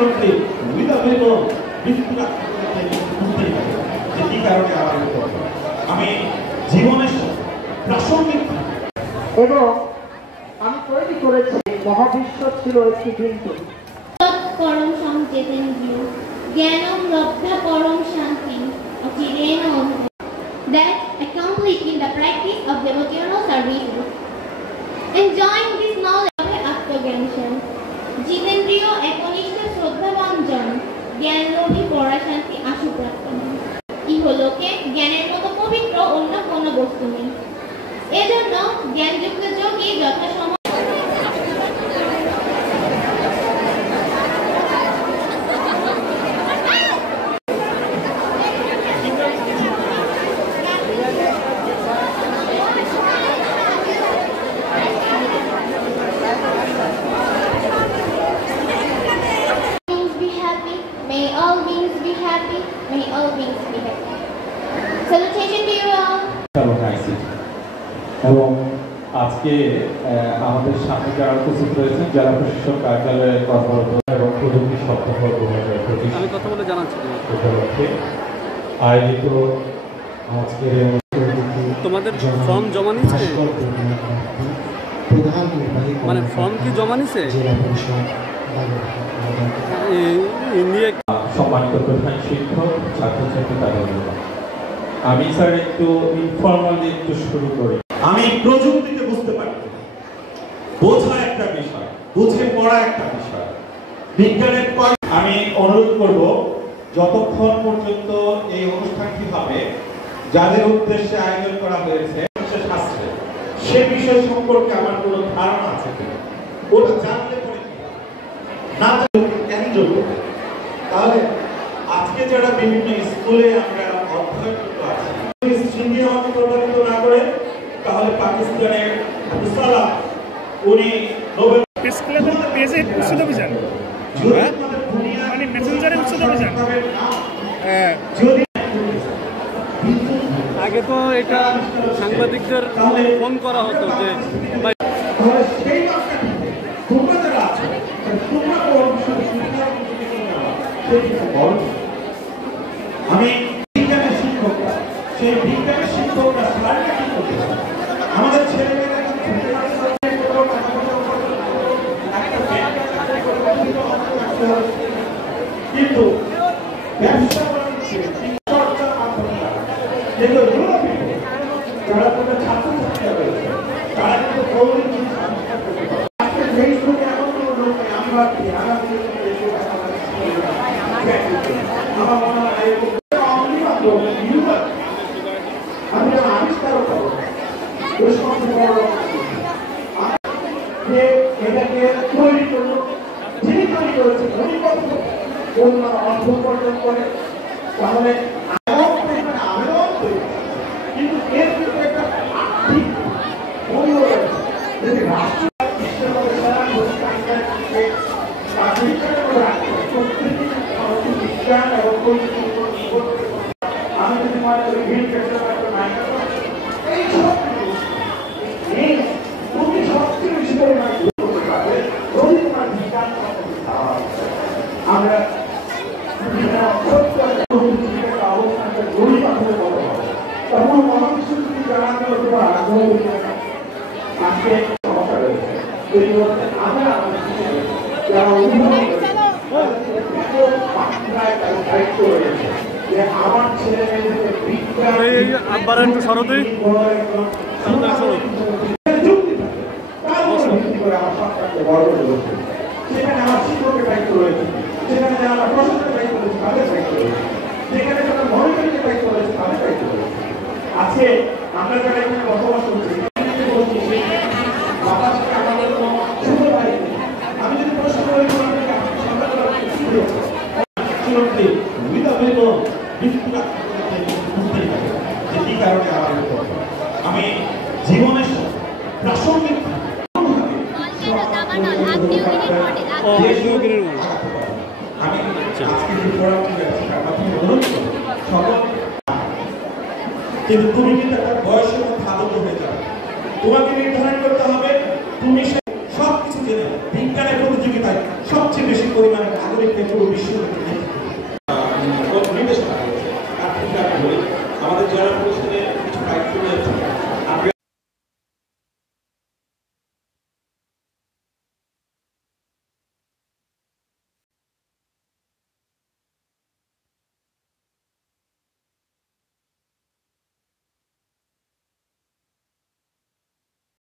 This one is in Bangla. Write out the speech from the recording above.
absolutely without মৃত্যুর বুঝতেই পারে যে কি কারণে আমার আমি জীবনের প্রাসঙ্গিক এবং আমি তৈরি করেছি মহাবিশ্ব ছিল একটি বিন্দু পরম সংচেতনেন্দ্রিয় জ্ঞানম লব্ধা পরম শান্তি অচিরেণ that accomplishing the practice of devotional service enjoying this knowledge of আত্মজ্ঞান জিতেন্দ্রিয় একনিষ্ঠ শ্রদ্ধাভাজন জ্ঞানলোভী পরাশান্তি আশুপ্রাপ্ত ইহলোকে জ্ঞানের মতো পবিত্র অন্য কোনো বস্তু নেই এজন্য জ্ঞানযুক্ত যোগী যথাসময় এবং আজকে আমাদের সামনে যারা উপস্থিত রয়েছেন জেলা প্রশাসক কার্যালয়ের কর্মরত এবং প্রযুক্তি সপ্তাহ 2025 উপলক্ষে আয়োজিত আজকের তোমাদের ফর্ম জমা নিচ্ছে মানে ফর্ম কি জমা নিচ্ছে সম্মানিত প্রধান শিক্ষক ছাত্রছাত্রী তাদের আমি স্যার একটু ইনফর্মালি একটু শুরু করি আমি প্রযুক্তিতে বুঝতে পারি বোঝা একটা বিষয় বুঝে পড়া একটা বিষয় বিজ্ঞানের আমি অনুরোধ করব যতক্ষণ পর্যন্ত এই অনুষ্ঠানটি হবে যাদের উদ্দেশ্যে আয়োজন করা হয়েছে শাস্ত্রে সে বিষয় সম্পর্কে আমার কোনো ধারণা আছে কিনা ওটা জানলে পরে না জানলে কেন যোগ্য তাহলে আজকে যারা বিভিন্ন স্কুলে আমরা অধ্যয়নরত আছি সিন্ধিয়া আমাকে প্রভাবিত না করে তাহলে পাকিস্তানের মুসালা উনি নোবেল পেজে উচ্ছেদ অভিযান মানে মেসেঞ্জারে উচ্ছেদ অভিযান আগে তো এটা সাংবাদিকদের ফোন করা হতো যে আমি বিজ্ঞানের শিক্ষকরা সেই বিজ্ঞানের শিক্ষকরা আমাদের ছেলেমেয়েরা কিন্তু ব্যবসা যারা ছাত্রছাত্রীরা রয়েছে তারা কিন্তু ফেসবুকে এমন কোনো লোক নেই আমরা আমার মনে হয় আমি আবিষ্কারও করবো যে এটাকে তৈরি করলো যিনি তৈরি করেছে উনি কত অর্থ উপার্জন করে তাহলে কিন্তু এর কিন্তু একটা আর্থিক মূল্য রয়েছে যদি রাষ্ট্র বিজ্ঞান এবং প্রযুক্তির উপর নির্ভর করে আমি যদি মনে করি তুমি সবচেয়ে বেশি পরিমাণ করতে পারবে যদি তোমার বিজ্ঞান আমরা অবস্থানটা জরুরি মাধ্যমে বলা হবে তখন মহাবিশ্ব যদি জানাতে হতে পারে আগ্রহ আজকে সমস্যা রয়েছে আমরা যারা দায়িত্ব রয়েছে যে আমার ছেলে মেয়েদেরকে বিজ্ঞান আবার একটু সরতে সেখানে আমার শিক্ষকের দায়িত্ব রয়েছে সেখানে যারা আমার প্রশাসনের দায়িত্ব রয়েছে তাদের দায়িত্ব রয়েছে যেখানে যারা মনিটরিংয়ের দায়িত্ব রয়েছে তাদের দায়িত্ব রয়েছে আজকে আমরা যারা এখানে বসবাস করছি আমি যদি প্রশ্ন করি কি কারণে আমি জীবনের প্রাসঙ্গিক কিন্তু তুমি কিন্তু একটা বয়সের মধ্যে আবদ্ধ হয়ে যাবে তোমাকে নির্ধারণ করতে হবে তুমি সবকিছু জেনে বিজ্ঞানের প্রতিযোগিতায় সবচেয়ে বেশি পরিমাণে পরীক্ষায় পুরো বিশ্ব নির্দেশনা আমাদের জেলা পরিষদের কিছু দায়িত্ব রয়েছে